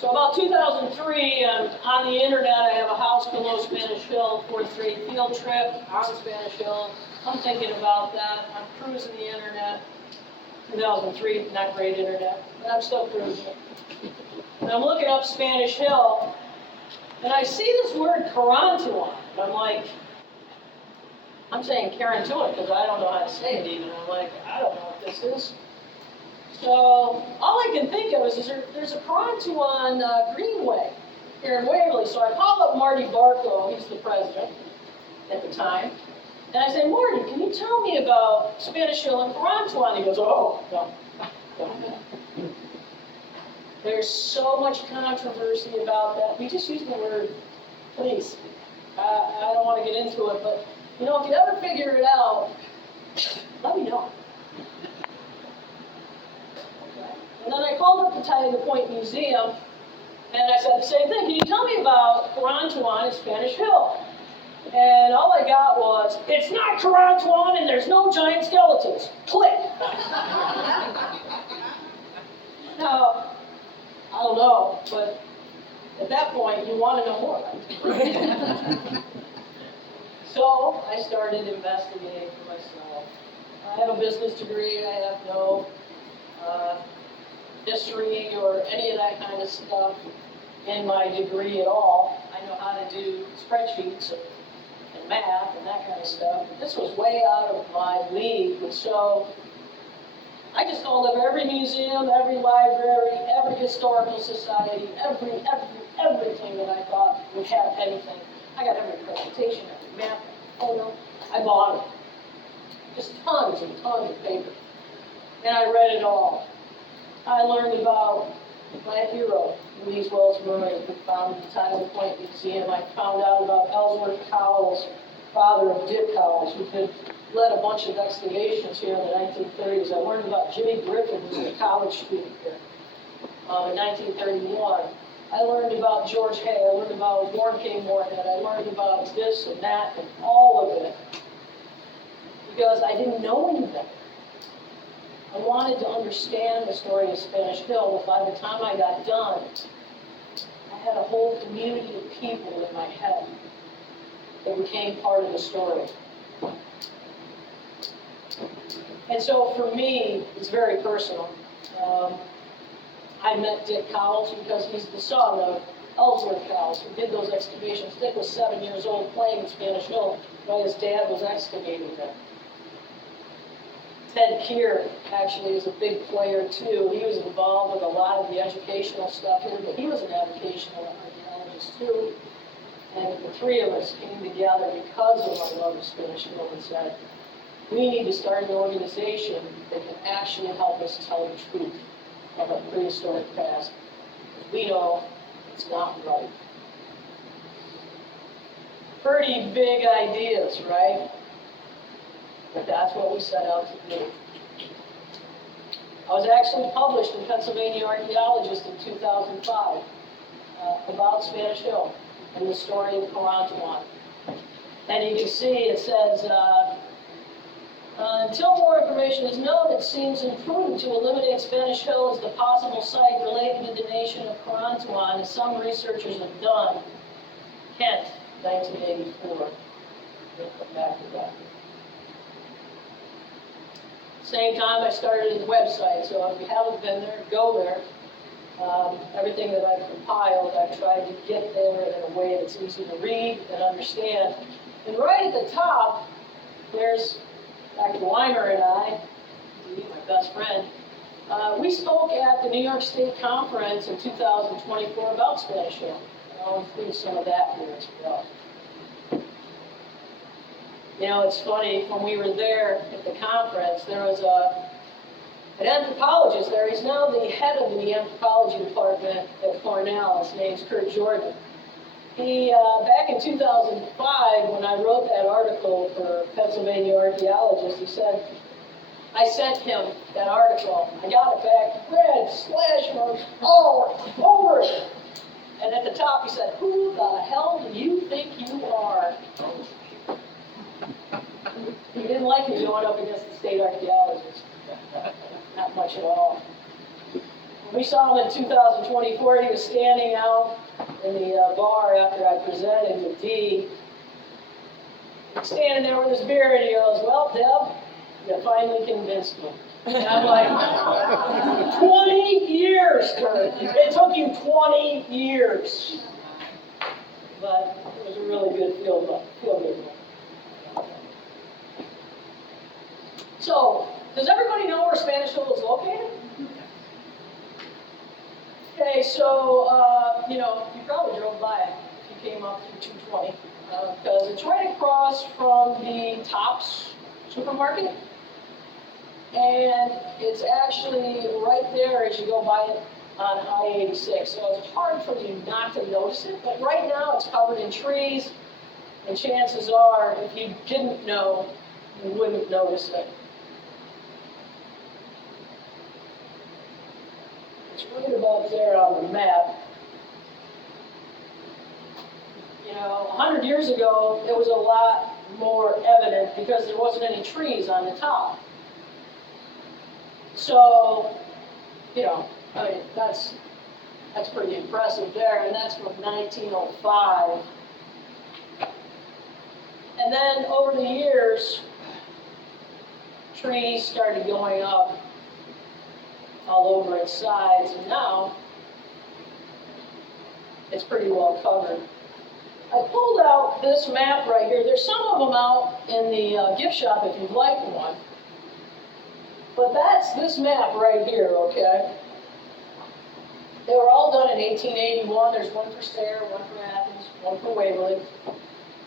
So about 2003, on the internet, I have a house below Spanish Hill, 4th grade field trip on Spanish Hill. I'm thinking about that. I'm cruising the internet. 2003, not great internet, but I'm still cruising. And I'm looking up Spanish Hill, and I see this word Carantouan. And I'm like, I'm saying Carantouan because I don't know how to say it even. I'm like, I don't know what this is. So all I can think of is there's a Carantouan Greenway here in Waverly. So I called up Marty Barco, he's the president at the time, and I said, Marty, can you tell me about Spanish Hill and Carantouan? He goes, oh, no. There's so much controversy about that. We just use the word, please. I don't want to get into it, but you know, if you ever figure it out, let me know. And then I called up the Tie the Point Museum, and I said the same thing. Can you tell me about Carantouan and Spanish Hill? And all I got was, it's not Carantouan and there's no giant skeletons. Click. Now, I don't know, but at that point, you want to know more. So I started investigating for myself. I have a business degree. I have no history or any of that kind of stuff in my degree at all. I know how to do spreadsheets and math and that kind of stuff. But this was way out of my league. And so I just called up every museum, every library, every historical society, everything that I thought would have anything. I got every presentation, every map, photo. I bought it. Just tons and tons of paper. And I read it all. I learned about my hero, Louise Wells Murray, who founded the Tie the Point Museum. I found out about Ellsworth Cowles, father of Dick Cowles, who had led a bunch of excavations here in the 1930s. I learned about Jimmy Griffin, who was a college student here in 1931. I learned about George Hay. I learned about Warren K. Moorhead. I learned about this and that and all of it because I didn't know anything. I wanted to understand the story of Spanish Hill, but by the time I got done, I had a whole community of people in my head that became part of the story. And so for me, it's very personal. I met Dick Cowles because he's the son of Ellsworth Cowles, who did those excavations. Dick was 7 years old playing in Spanish Hill while his dad was excavating there. Ted Keir actually is a big player too. He was involved with a lot of the educational stuff here, but he was an educational archaeologist too. And the three of us came together because of our love of Spanish Hill and said, we need to start an organization that can actually help us tell the truth of our prehistoric past. We know it's not right. Pretty big ideas, right? But that's what we set out to do. I was actually published in Pennsylvania Archaeologist in 2005 about Spanish Hill and the story of Carantouan. And you can see it says, until more information is known, it seems imprudent to eliminate Spanish Hill as the possible site related to the nation of Carantouan, as some researchers have done. Kent, 1984. We'll come back to that. Same time, I started a website, so if you haven't been there, go there. Everything that I've compiled, I've tried to get there in a way that's easy to read and understand. And right at the top, there's Dr. Weimer and I, my best friend, we spoke at the New York State Conference in 2024 about Spanish Hill. And I'll include some of that here as well. You know, it's funny, when we were there at the conference, there was an anthropologist there. He's now the head of the anthropology department at Cornell. His name's Kurt Jordan. He, back in 2005, when I wrote that article for Pennsylvania Archaeologist, he said, I sent him that article. I got it back, red slash marks all over it. And at the top he said, who the hell do you think you are? He didn't like me going up against the state archaeologist. Not much at all. We saw him in 2024. He was standing out in the bar after I presented with Dee. He's standing there with his beer, and he goes, "Well, Deb, you finally convinced me." And I'm like, 20 years, Kurt. It took you 20 years. But it was a really good feel-good one. So, does everybody know where Spanish Hill is located? Okay, so, you probably drove by it if you came up through 220, because it's right across from the Tops supermarket, and it's actually right there as you go by it on I-86, so it's hard for you not to notice it, but right now it's covered in trees, and chances are, if you didn't know, you wouldn't notice it. It's right about there on the map. 100 years ago, it was a lot more evident because there wasn't any trees on the top. So, that's pretty impressive there, and that's from 1905. And then over the years, trees started going up all over its sides, and now it's pretty well covered. I pulled out this map right here. There's some of them out in the gift shop if you'd like one. But that's this map right here, okay? They were all done in 1881. There's one for Sayre, one for Athens, one for Waverly.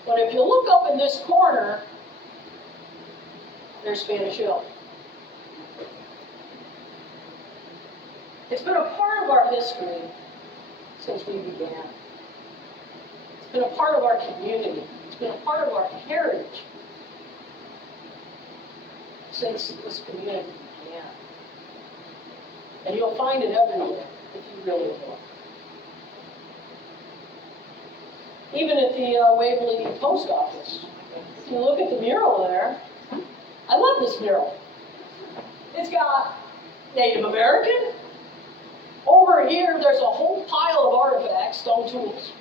But if you look up in this corner, there's Spanish Hill. It's been a part of our history since we began. It's been a part of our community. It's been a part of our heritage since this community began. And you'll find it everywhere if you really look. Even at the Waverly Post Office. If you look at the mural there, I love this mural. It's got Native American. Over here, there's a whole pile of artifacts, stone tools.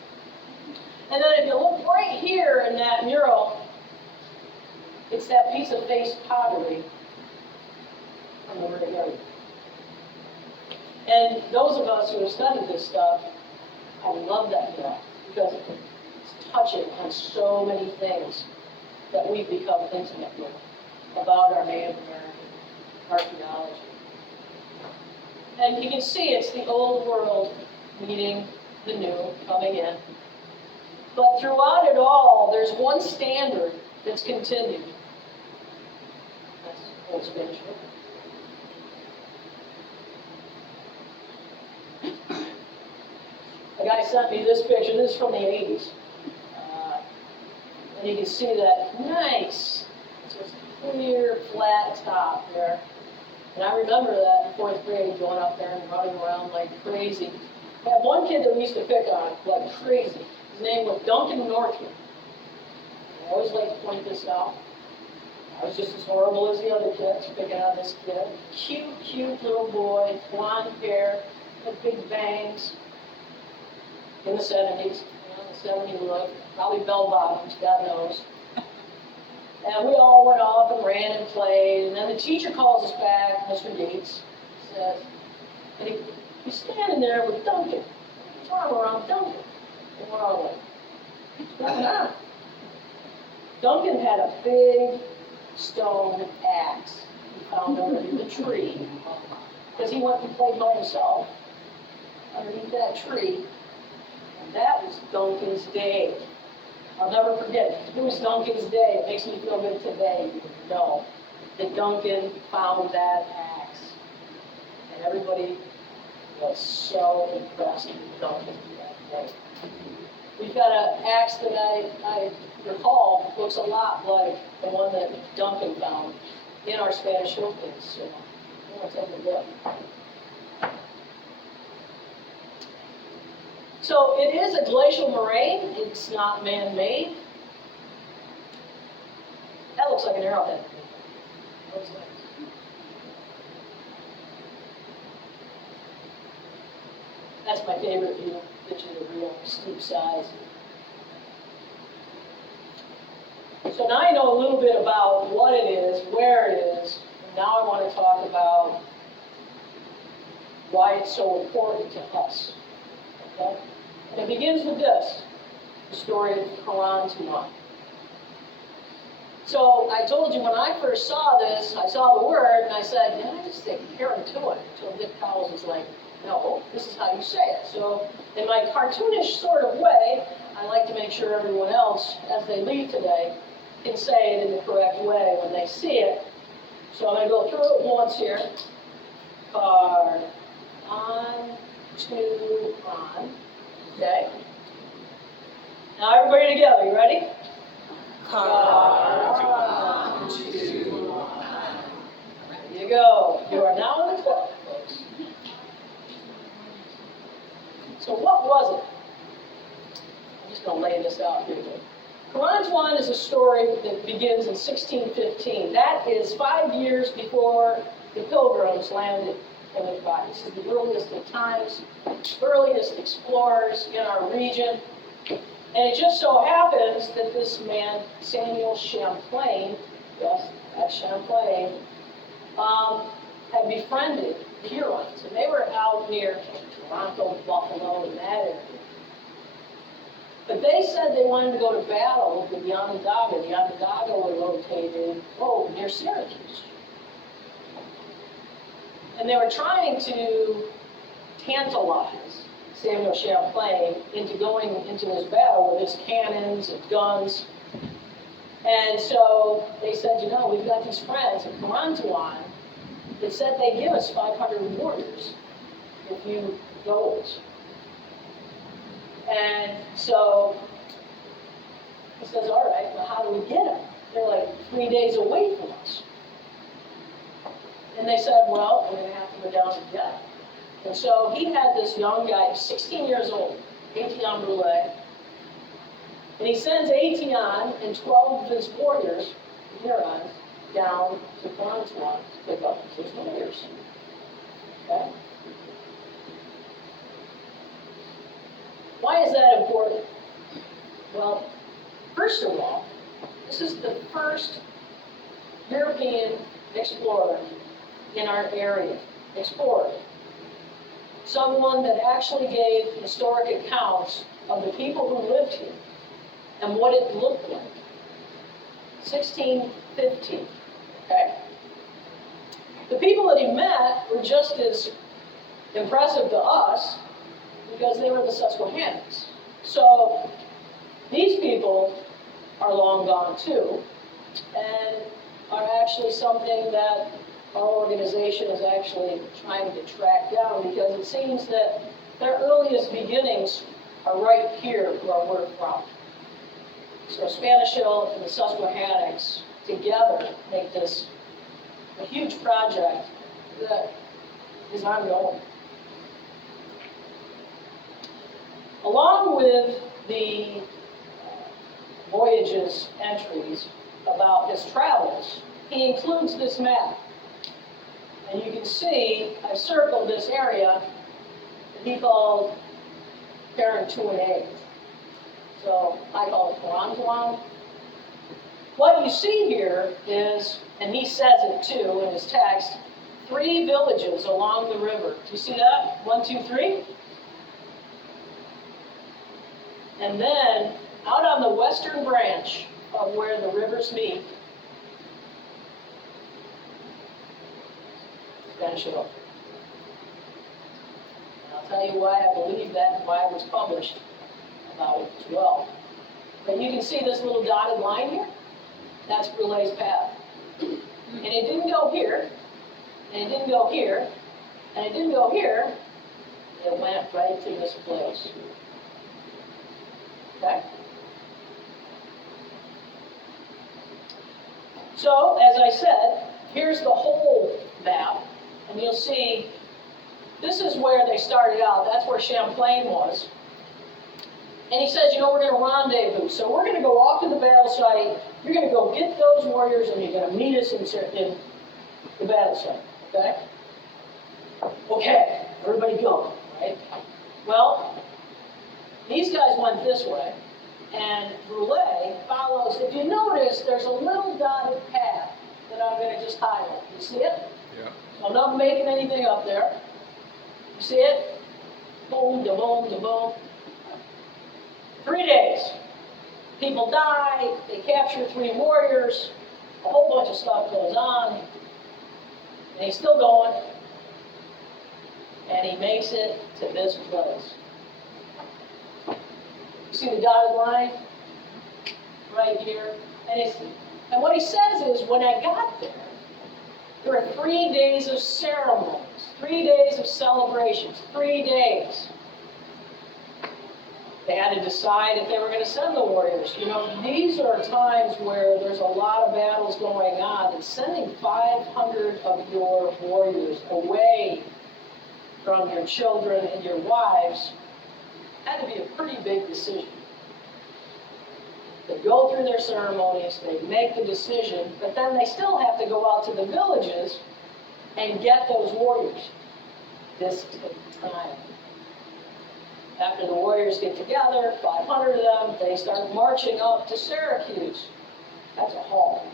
And then if you look right here in that mural, it's that piece of face pottery from the River. And those of us who have studied this stuff, I love that mural because it's touching on so many things that we've become intimate with about our Native American archaeology. And you can see it's the old world meeting the new, coming in. But throughout it all, there's one standard that's continued. That's Old Spanish River. A guy sent me this picture. This is from the 80s. And you can see that nice, just clear, flat top there. And I remember that in 4th grade, going out there and running around like crazy. I had one kid that we used to pick on like crazy. His name was Duncan Northman. I always like to point this out. I was just as horrible as the other kids picking on this kid. Cute, cute little boy, blonde hair, had big bangs. In the 70s, the 70s look, probably bell bottoms, God knows. And we all went off and ran and played, and then the teacher calls us back, Mr. Gates, says, and he's standing there with Duncan. His arm around Duncan. And we're all like, what's going on? Duncan had a big stone axe he found underneath the tree, because he went and played by himself underneath that tree, and that was Duncan's day. I'll never forget it. It was Duncan's day. It makes me feel good today to know that Duncan found that axe. And everybody was so impressed with Duncan that day. We've got an axe that I recall looks a lot like the one that Duncan found in our Spanish Hill case. So I'm going to take a look. So it is a glacial moraine. It's not man-made. That looks like an arrowhead. That's my favorite view, picture the real steep sides. So now I know a little bit about what it is, where it is, and now I want to talk about why it's so important to us. Okay? And it begins with this, the story of Carantouan. So I told you when I first saw this, I saw the word, and I said, yeah, I just think Carantouan. So Dick Cowles was like, no, this is how you say it. So in my cartoonish sort of way, I like to make sure everyone else, as they leave today, can say it in the correct way when they see it. So I'm going to go through it once here. Car, on, to, on. Okay? Now everybody together, you ready? Car, to, on. There you go. You are now in the club, folks. So what was it? I'm just going to lay this out here. Carantouan is a story that begins in 1615. That is 5 years before the Pilgrims landed in the body. This is the earliest of times, earliest explorers in our region. And it just so happens that this man, Samuel Champlain, yes, that's Champlain, had befriended Hurons. And they were out near Toronto, Buffalo, and that area. But they said they wanted to go to battle with the Onondaga. The Onondaga were located, near Syracuse. And they were trying to tantalize Samuel Champlain into going into this battle with his cannons and guns. And so they said, you know, we've got these friends in Carantouan that said they'd give us 500 warriors if you go with us. And so he says, all right, well, how do we get them? They're like 3 days away from us. And they said, well, we're going to have to go down to get them. And so he had this young guy, 16 years old, Etienne Brulé. And he sends Etienne and 12 of his warriors, the Hurons, down to Carantouan to pick up his warriors. Okay? Why is that important? Well, first of all, this is the first European explorer in our area. Explorer. Someone that actually gave historic accounts of the people who lived here and what it looked like. 1615. Okay? The people that he met were just as impressive to us because they were the Susquehannocks. So these people are long gone too, and are actually something that our organization is actually trying to track down because it seems that their earliest beginnings are right here where we're from. So Spanish Hill and the Susquehannocks together make this a huge project that is ongoing. Along with the Voyages entries about his travels, he includes this map. And you can see, I've circled this area that he called Carantouan. So I call it Carantouan. What you see here is, and he says it too in his text, 3 villages along the river. Do you see that? 1, 2, 3. And then, out on the western branch of where the rivers meet, Spanish Hill. And I'll tell you why I believe that and why it was published about it as well. But you can see this little dotted line here? That's Brulé's path. And it didn't go here, and it didn't go here, and it didn't go here. It went right to this place. Okay? So, as I said, here's the whole map, and you'll see this is where they started out. That's where Champlain was. And he says, you know, we're going to rendezvous. So we're going to go off to the battle site. You're going to go get those warriors, and you're going to meet us in the battle site. Okay? Okay, everybody go, right? Well, these guys went this way, and Brule follows. If you notice, there's a little dotted path that I'm going to just highlight. You see it? Yeah. So I'm not making anything up there. You see it? Boom, da boom, da boom. 3 days. People die, they capture 3 warriors, a whole bunch of stuff goes on, and he's still going, and he makes it to this place. You see the dotted line? Right here. And what he says is, when I got there, there were 3 days of ceremonies, 3 days of celebrations, 3 days. They had to decide if they were going to send the warriors. You know, these are times where there's a lot of battles going on, and sending 500 of your warriors away from your children and your wives had to be a pretty big decision. They go through their ceremonies, they make the decision, but then they still have to go out to the villages and get those warriors. This takes time. After the warriors get together, 500 of them, they start marching up to Syracuse. That's a haul.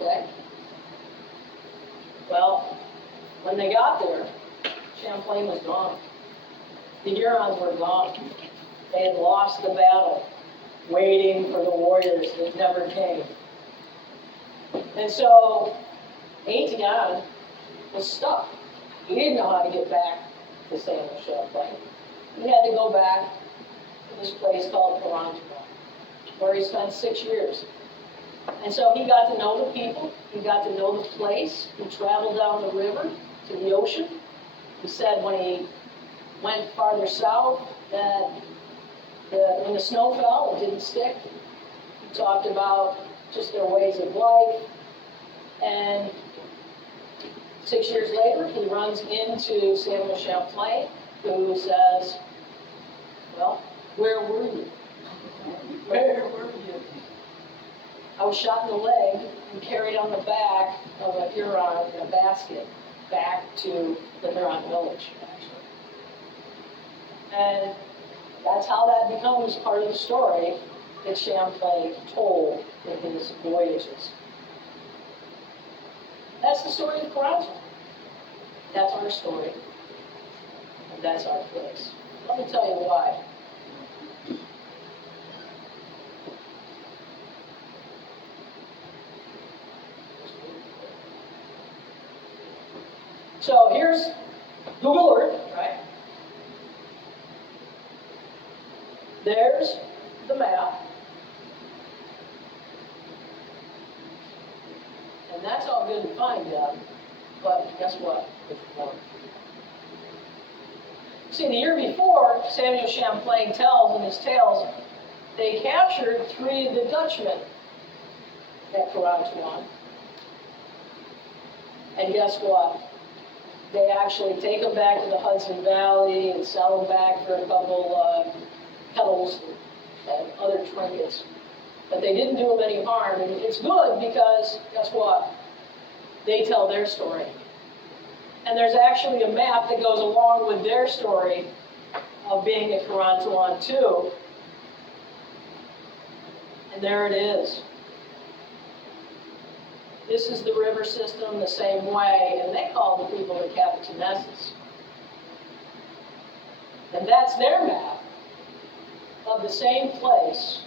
Okay? Well, when they got there, Champlain was gone. The Hurons were gone. They had lost the battle, waiting for the warriors that never came. And so, Etienne was stuck. He didn't know how to get back to Samuel Champlain. He had to go back to this place called Carantouan, where he spent 6 years. And so he got to know the people, he got to know the place, he traveled down the river to the ocean. He said when he went farther south that when the snow fell, it didn't stick. He talked about just their ways of life. And 6 years later, he runs into Samuel Champlain, who says, well, where were you? Where were you? I was shot in the leg and carried on the back of a Huron in a basket back to the Huron village, actually. And that's how that becomes part of the story that Champlain told in his voyages. That's the story of Carantouan. That's our story. And that's our place. Let me tell you why. So here's Google Earth, right? There's the map. And that's all good and fine, Deb. But guess what? It's wrong. See, the year before, Samuel Champlain tells in his tales, they captured 3 of the Dutchmen at Carantouan. And guess what? They actually take them back to the Hudson Valley and sell them back for a couple petals and other trinkets. But they didn't do them any harm. And it's good because, guess what? They tell their story. And there's actually a map that goes along with their story of being at Carantouan too. And there it is. This is the river system the same way, and they call the people the Capitanesses. And that's their map of the same place.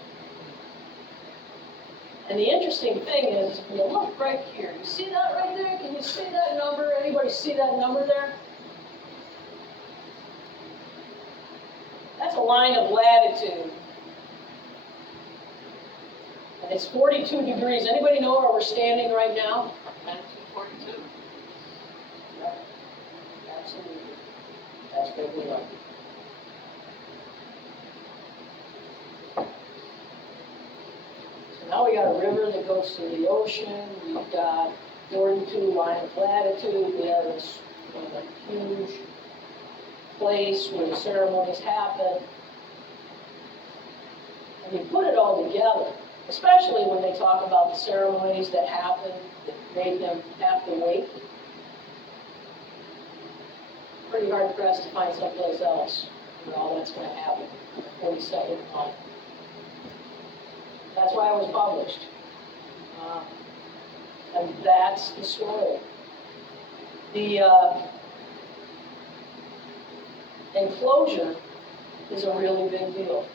And the interesting thing is, when you look right here, you see that right there? Can you see that number? Anybody see that number there? That's a line of latitude. And it's 42 degrees. Anybody know where we're standing right now? Latitude 42. Yep. Absolutely. That's where we are. So now we got a river that goes to the ocean. We've got 42 line of latitude. We have this huge place where the ceremonies happen. And you put it all together, especially when they talk about the ceremonies that happened that made them have to wait. Pretty hard pressed to find someplace else Well, that's going to happen in the 42nd month. That's why it was published. And that's the story. The enclosure is a really big deal.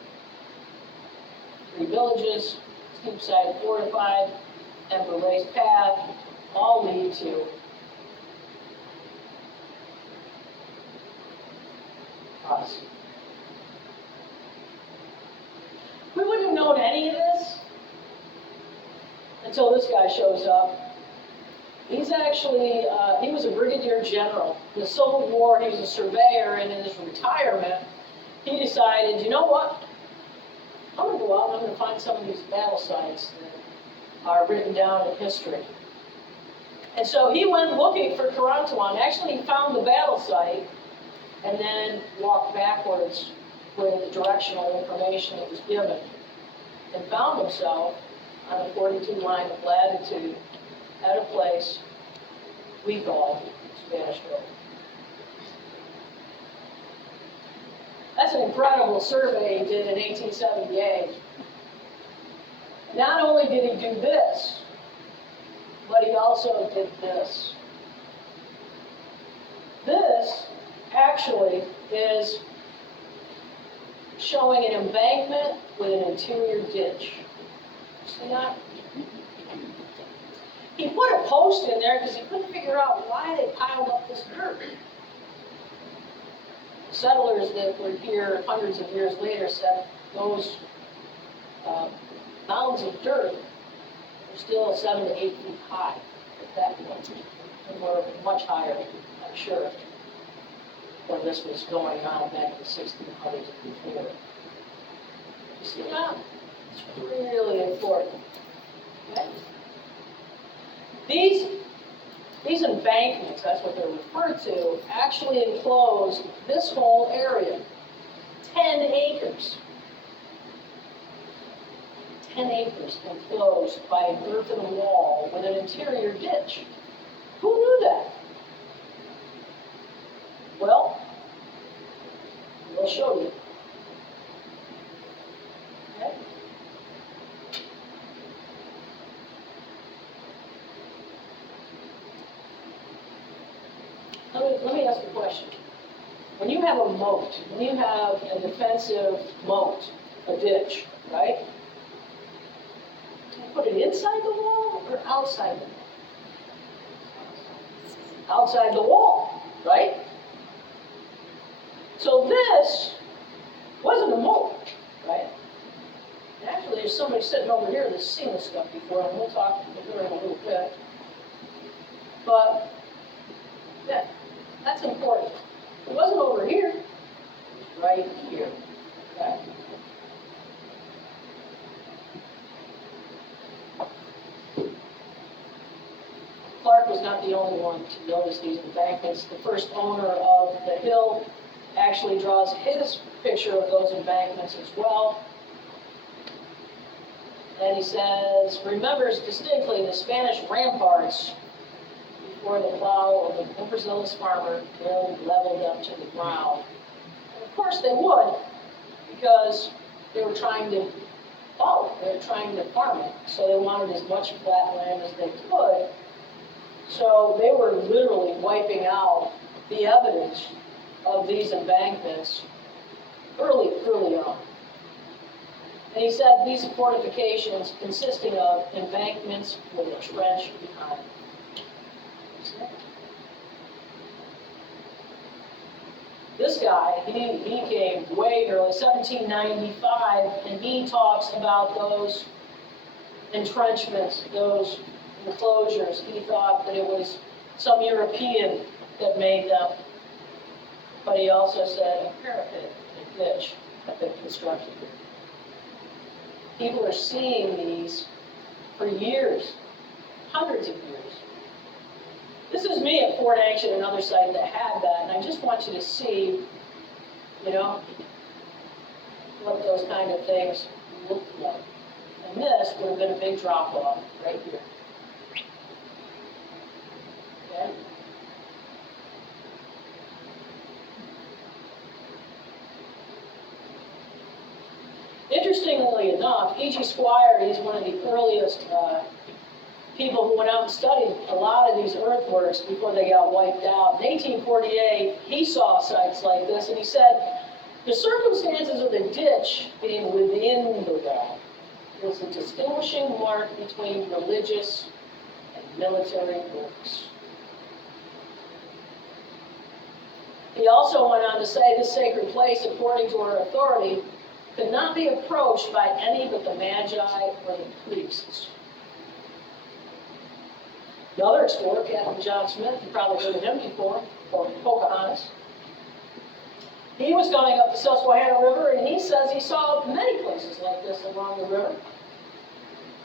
3 villages, steep side fortified, Emperor raised path, all lead to us. We wouldn't have known any of this until this guy shows up. He's actually, he was a brigadier general. In the Civil War, he was a surveyor, and in his retirement, he decided, you know what? I'm going to go out and I'm going to find some of these battle sites that are written down in history. And so he went looking for Carantouan. Actually, he found the battle site and then walked backwards with the directional information that was given and found himself on the 42 line of latitude at a place we call Spanish Hill. That's an incredible survey he did in 1878. Not only did he do this, but he also did this. This actually is showing an embankment with an interior ditch. See that? He put a post in there because he couldn't figure out why they piled up this dirt. Settlers that were here hundreds of years later said those mounds of dirt were still 7 to 8 feet high at that point, and were much higher, I'm sure, when this was going on back in the 1600s and before. You see that? It's really important. Okay? These embankments, that's what they're referred to, actually enclose this whole area. 10 acres. 10 acres enclosed by an earthen wall with an interior ditch. Who knew that? Well, we'll show you. Okay? Let me ask you a question. When you have a moat, when you have a defensive moat, a ditch, right? Do you put it inside the wall or outside the wall? Outside the wall, right? So this wasn't a moat, right? And actually, there's somebody sitting over here that's seen this stuff before, and we'll talk about it in a little bit. But yeah, that's important. It wasn't over here. It was right here. Okay? Clark was not the only one to notice these embankments. The first owner of the hill actually draws his picture of those embankments as well. And he says, remembers distinctly the Spanish ramparts before the plow of an overzealous farmer nearly leveled them to the ground. And of course they would, because they were trying to plow it, they were trying to farm it, so they wanted as much flat land as they could. So they were literally wiping out the evidence of these embankments early on. And he said these fortifications consisting of embankments with a trench behind. This guy, he came way early, 1795, and he talks about those entrenchments, those enclosures. He thought that it was some European that made them. But he also said a parapet and ditch had been constructed. People are seeing these for years, hundreds of years. This is me at Fort Ancient, another site that had that, and I just want you to see, you know, what those kind of things look like. And this would have been a big drop-off right here. Okay? Interestingly enough, E.G. Squire, he's one of the earliest people who went out and studied a lot of these earthworks before they got wiped out. In 1848, he saw sites like this, and he said, the circumstances of the ditch being within the wall is a distinguishing mark between religious and military works. He also went on to say this sacred place, according to our authority, could not be approached by any but the Magi or the priests. Another explorer, Captain John Smith, you probably heard of him before, or Pocahontas. He was going up the Susquehanna River, and he says he saw many places like this along the river.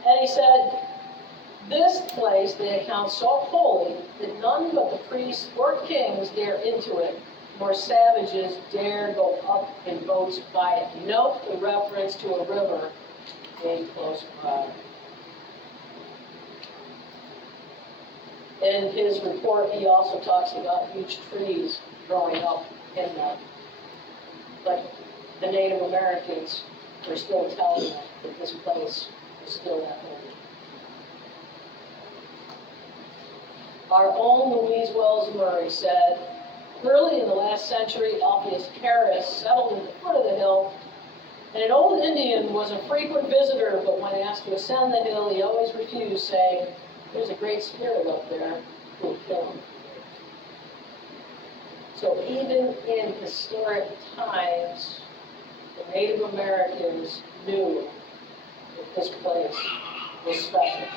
And he said, this place they account so holy that none but the priests or kings dare into it, nor savages dare go up in boats by it. Note the reference to a river being close by. In his report, he also talks about huge trees growing up in them. But the Native Americans were still telling them that this place was still that holy. Our own Louise Wells Murray said, early in the last century, Alpheus Harris settled at the foot of the hill, and an old Indian was a frequent visitor, but when asked to ascend the hill, he always refused, saying, there's a great spirit up there who will kill him. So even in historic times, the Native Americans knew that this place was special.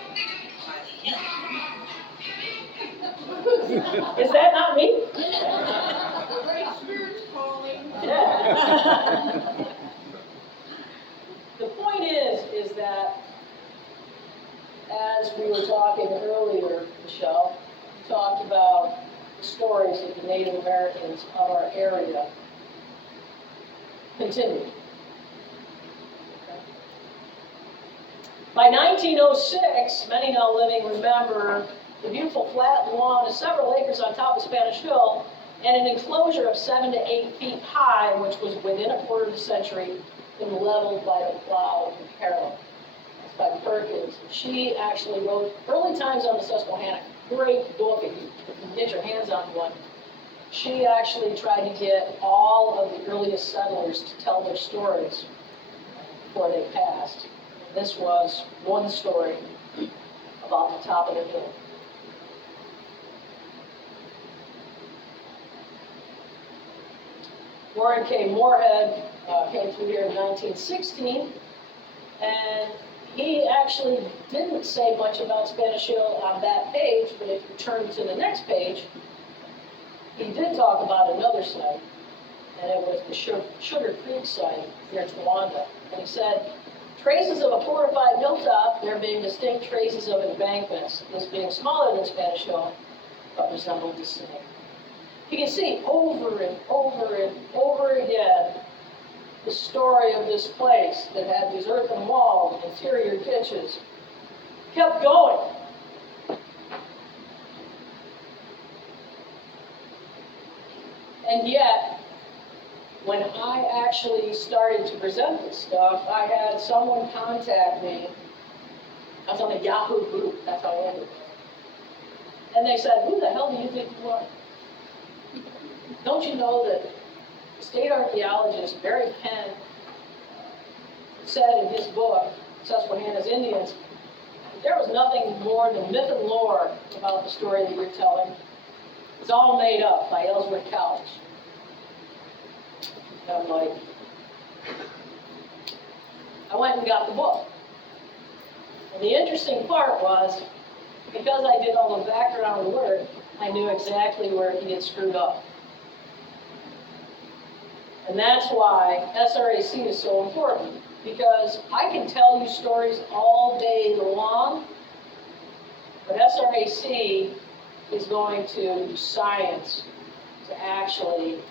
Is that not me? The great spirit's calling. Yeah. The point is that as we were talking earlier, Michelle, we talked about the stories that the Native Americans of our area continued. By 1906, many now living remember the beautiful flat lawn of several acres on top of Spanish Hill and an enclosure of 7 to 8 feet high, which was within a quarter of a century been leveled by the plow and harrow. That's by Perkins. She actually wrote Early Times on the Susquehanna. Great book if you can get your hands on one. She actually tried to get all of the earliest settlers to tell their stories before they passed. This was one story about the top of the hill. Warren K. Moorhead came through here in 1916, and he actually didn't say much about Spanish Hill on that page, but if you turn to the next page, he did talk about another site, and it was the Sugar Creek site near Towanda. And he said, traces of a fortified hilltop, there being distinct traces of embankments, this being smaller than Spanish Hill, but resembled the same. You can see over and over and over again the story of this place that had these earthen walls, interior ditches, kept going. And yet, when I actually started to present this stuff, I had someone contact me. I was on the Yahoo group, that's how I ended it. And they said, who the hell do you think you are? Don't you know that state archaeologist Barry Penn said in his book, Susquehanna's Indians, there was nothing more than myth and lore about the story that you're telling. It's all made up by Ellsworth College. And I'm like, I went and got the book. And the interesting part was, because I did all the background work, I knew exactly where he had screwed up. And that's why SRAC is so important, because I can tell you stories all day long, but SRAC is going to use science to actually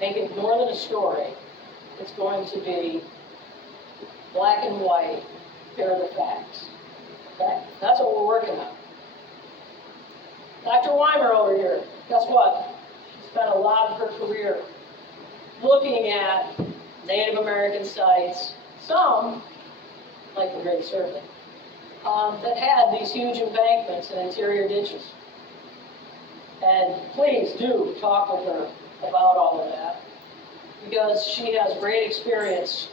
make it more than a story. It's going to be black and white, here are the facts. Okay? That's what we're working on. Dr. Weimer over here, guess what? She spent a lot of her career looking at Native American sites, Some, like the Great Serpent, that had these huge embankments and interior ditches. And please do talk with her about all of that, because she has great experience.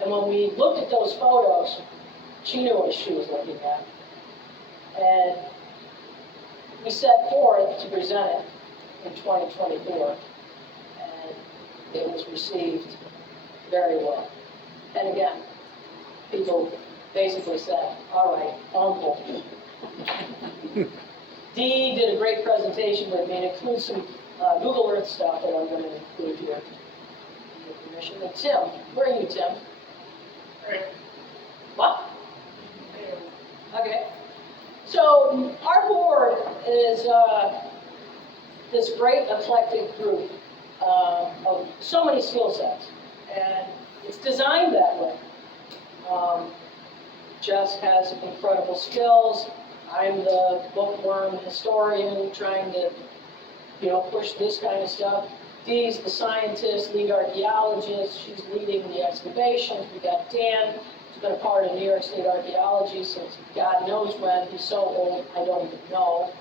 And when we looked at those photos, she knew what she was looking at. And we set forth to present it in 2024, and it was received very well. And again, people basically said, all right, Uncle. Dee did a great presentation with me, and includes some Google Earth stuff that I'm going to include here. With permission. And Tim, where are you, Tim? What? Okay. So our board is this great eclectic group of so many skill sets, and it's designed that way. Jess has incredible skills. I'm the bookworm historian trying to, push this kind of stuff. Dee's the scientist, lead archaeologist. She's leading the excavations. We got Dan, who's been a part of New York State archaeology since God knows when. He's so old, I don't even know.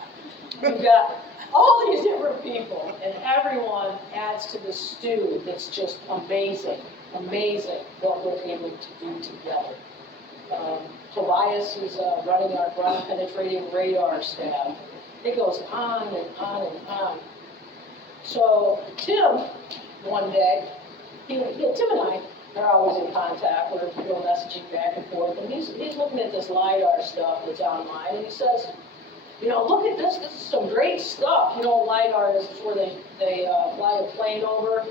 We've got all these different people, and everyone adds to the stew that's just amazing, amazing what we're able to do together. Tobias is running our ground penetrating radar staff. It goes on and on and on. So Tim, one day, Tim and I are always in contact. We're messaging back and forth, and he's looking at this LiDAR stuff that's online, and he says, look at this. This is some great stuff. LiDAR is where they fly a plane over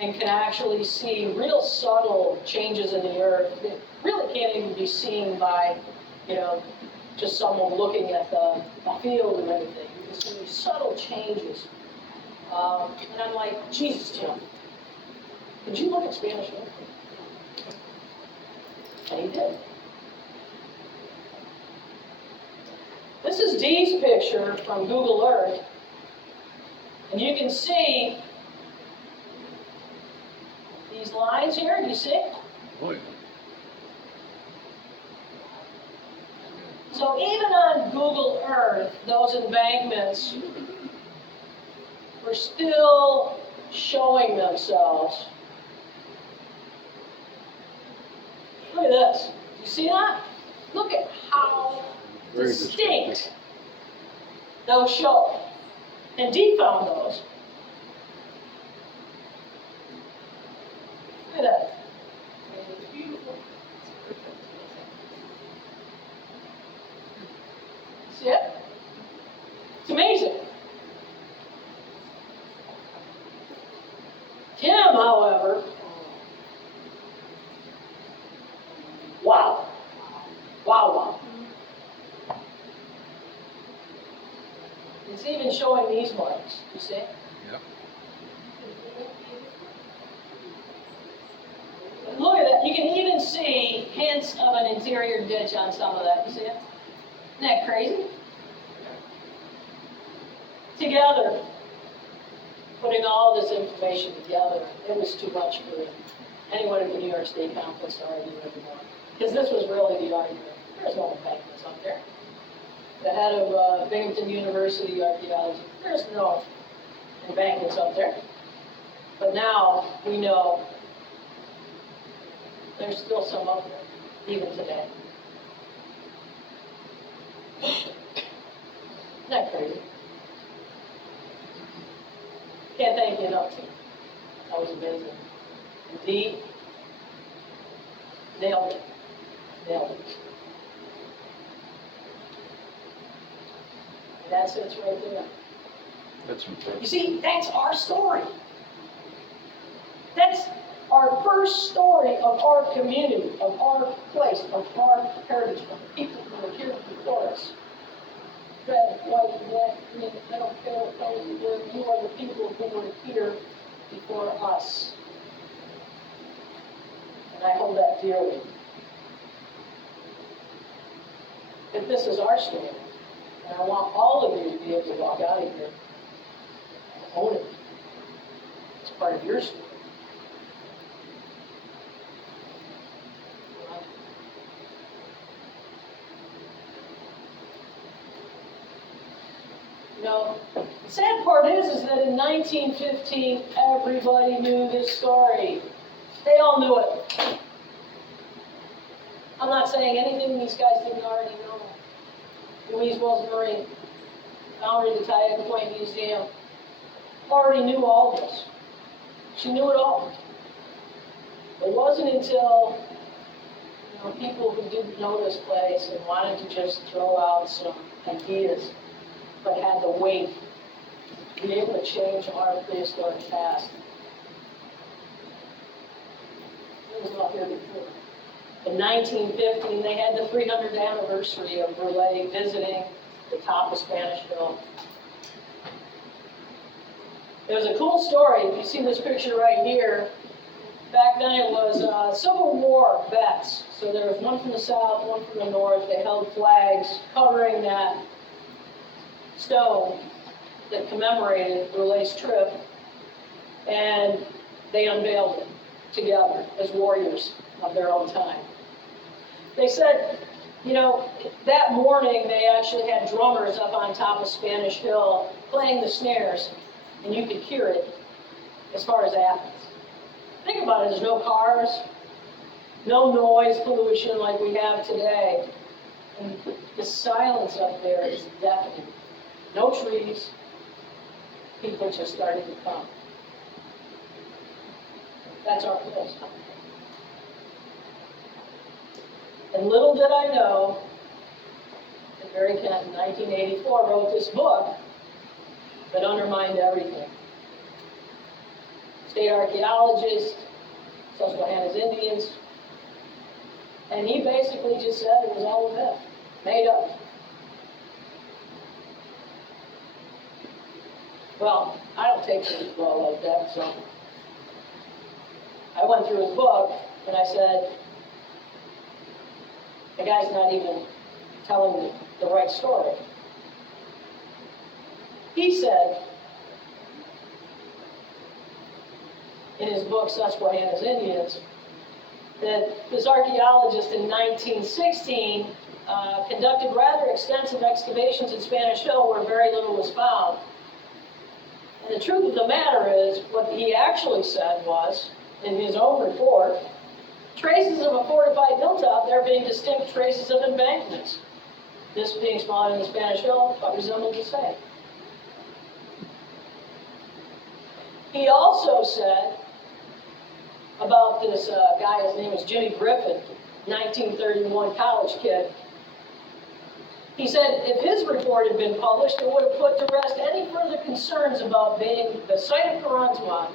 and can actually see real subtle changes in the earth that really can't even be seen by, just someone looking at the field or anything. You can see these subtle changes. And I'm like, Jesus, Tim, did you look at Spanish Earth? And he did. This is Dee's picture from Google Earth. And you can see these lines here. Do you see? Oh, yeah. So even on Google Earth, those embankments were still showing themselves. Look at this. You see that? Look at how Very distinct those show. And Dee found those. Look at that. It's beautiful. See it? It's amazing. Tim, however, wow. Wow. It's even showing these marks, you see? Yep. Look at that. You can even see hints of an interior ditch on some of that. You see it? Isn't that crazy? Together, putting all this information together, it was too much for anyone at the New York State Conference to argue anymore. Because this was really the argument. There's no embankments up there. The head of Binghamton University Archaeology, there's no embankments up there. But now we know there's still some up there, even today. Isn't that crazy? Can't thank you enough, Tim. That was amazing. Indeed, nailed it. Nailed it. And that's it right there. That's impressive. You see, that's our story. That's our first story of our community, of our place, of our heritage, of the people who are here before us. Red, white, black, green, I don't care what color you were, you are the people who were here before us. And I hold that dearly. But this is our story. And I want all of you to be able to walk out of here and own it. It's part of your story. know, the sad part is that in 1915, everybody knew this story. They all knew it. I'm not saying anything these guys didn't already know. Louise Wells Murray, founder of the Carantouan Museum, already knew all this. She knew it all. It wasn't until people who didn't know this place and wanted to just throw out some ideas, but had the weight to be able to change our prehistoric past. It was not here before. In 1915, they had the 300th anniversary of Burleigh visiting the top of Spanish Hill. It was a cool story. You see this picture right here. Back then it was Civil War vets. So there was one from the south, one from the north. They held flags covering that stone that commemorated Burleigh's trip. And they unveiled it together as warriors of their own time. They said, that morning they actually had drummers up on top of Spanish Hill playing the snares, and you could hear it as far as Athens. Think about it, there's no cars, no noise pollution like we have today. And the silence up there is deafening. No trees, people just started to come. That's our place. And little did I know that Barry Kent in 1984 wrote this book that undermined everything. State archaeologist, Susquehanna's Indians, and he basically just said it was all a myth, made up. Well, I don't take things well like that, so I went through his book and I said, the guy's not even telling the right story. He said, in his book, Susquehanna's Indians, that this archaeologist in 1916 conducted rather extensive excavations at Spanish Hill where very little was found. And the truth of the matter is, what he actually said was, in his own report, traces of a fortified hilltop, there being distinct traces of embankments. This being smaller than the Spanish Hill, but resembled the same. He also said about this guy, his name was Jimmy Griffin, 1931 college kid. He said if his report had been published, it would have put to rest any further concerns about being the site of Carantouan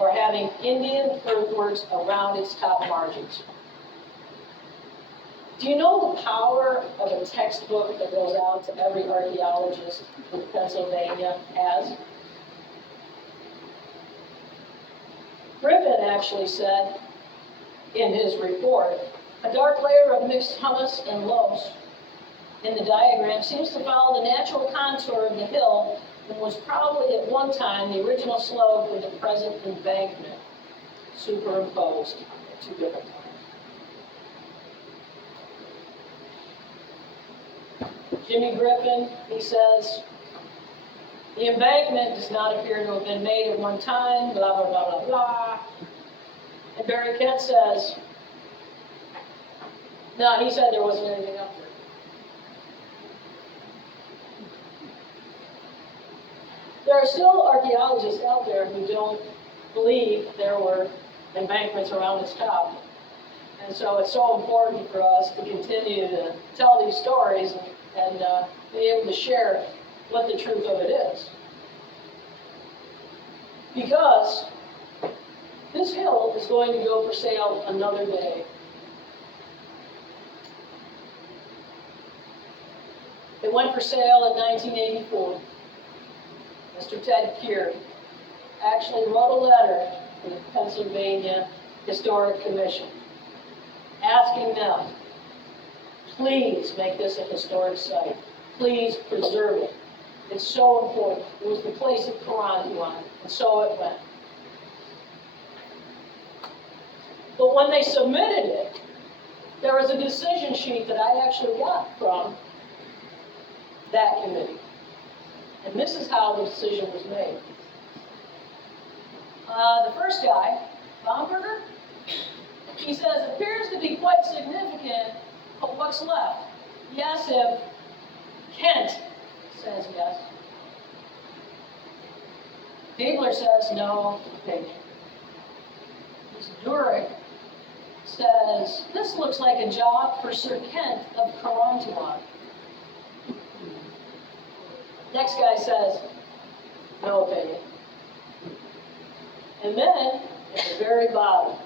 or having Indian earthworks around its top margins. Do you know the power of a textbook that goes out to every archaeologist that Pennsylvania has? Griffin actually said in his report, a dark layer of mixed humus and loess in the diagram seems to follow the natural contour of the hill and was probably at one time the original slope of the present embankment, superimposed at two different times. Jimmy Griffin, he says, the embankment does not appear to have been made at one time, blah, blah, blah, blah, blah. And Barry Kent says, no, he said there wasn't anything up there. There are still archaeologists out there who don't believe there were embankments around its top. And so it's so important for us to continue to tell these stories and be able to share what the truth of it is. Because this hill is going to go for sale another day. It went for sale in 1984. Mr. Ted Keir actually wrote a letter to the Pennsylvania Historic Commission asking them, please make this a historic site. Please preserve it. It's so important. It was the place of Carantouan, and so it went. But when they submitted it, there was a decision sheet that I actually got from that committee. And this is how the decision was made. The first guy, Baumberger, he says, it appears to be quite significant, but what's left? Yes, if Kent says yes. Diebler says no, opinion. Durick says, this looks like a job for Sir Kent of Carantouan. Next guy says, no opinion. And then, at the very bottom,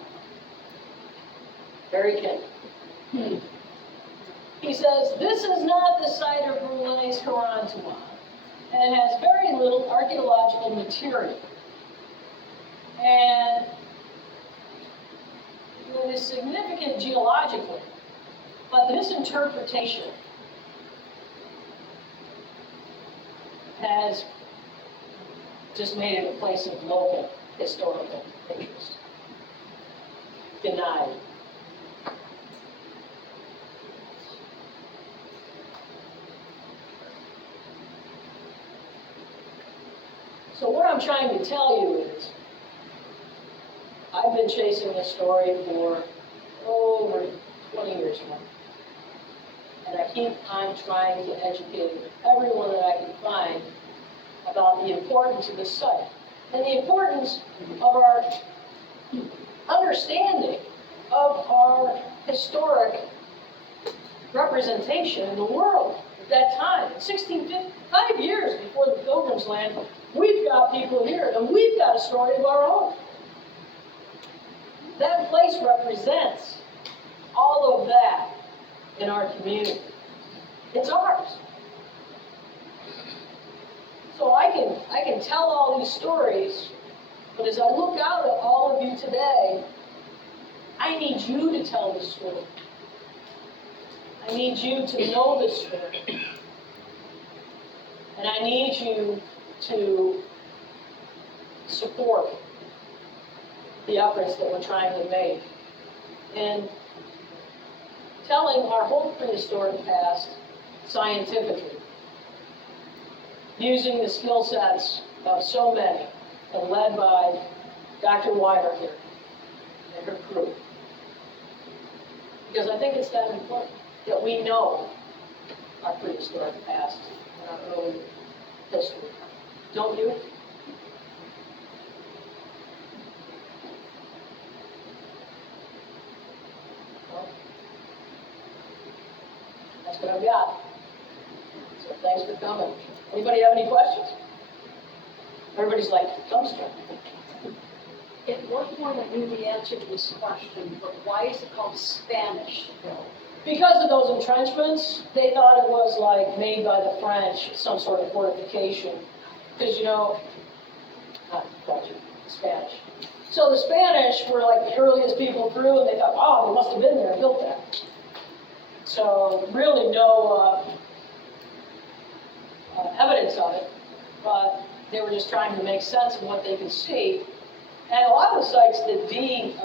Barry Kent. He says, this is not the site of Brulet's Carantouan, and has very little archaeological material. And it is significant geologically, but this interpretation has just made it a place of local historical interest. Denied. So what I'm trying to tell you is, I've been chasing this story for over 20 years now. And I keep on trying to educate everyone that I can find about the importance of this site and the importance of our understanding of our historic representation in the world at that time. 5 years before the Pilgrims land, we've got people here and we've got a story of our own. That place represents all of that in our community. It's ours. So I can tell all these stories, but as I look out at all of you today, I need you to tell this story. I need you to know this story. And I need you to support the efforts that we're trying to make in telling our whole prehistoric past scientifically, using the skill sets of so many, and led by Dr. Weiner here and her crew. Because I think it's that important that we know our prehistoric past and our early history. Don't you? Well, that's what I've got. So thanks for coming. Anybody have any questions? Everybody's like, dumbstruck. At one point I knew the answer to this question, but why is it called Spanish Hill? Because of those entrenchments, they thought it was like made by the French, some sort of fortification. Because Spanish. So the Spanish were like the earliest people through, and they thought, wow, they must have been there and built that. So really no evidence of it, but they were just trying to make sense of what they could see. And a lot of the sites that Dee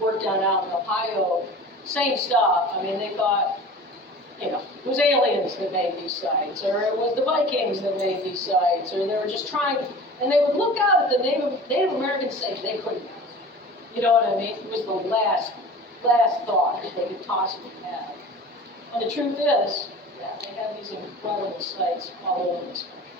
worked on out in Ohio, same stuff. I mean, they thought, it was aliens that made these sites, or it was the Vikings that made these sites, or they were just trying, and they would look out at the Native American sites, they couldn't. You know what I mean? It was the last thought that they could possibly have. And the truth is, yeah, they have these incredible sites all over this country.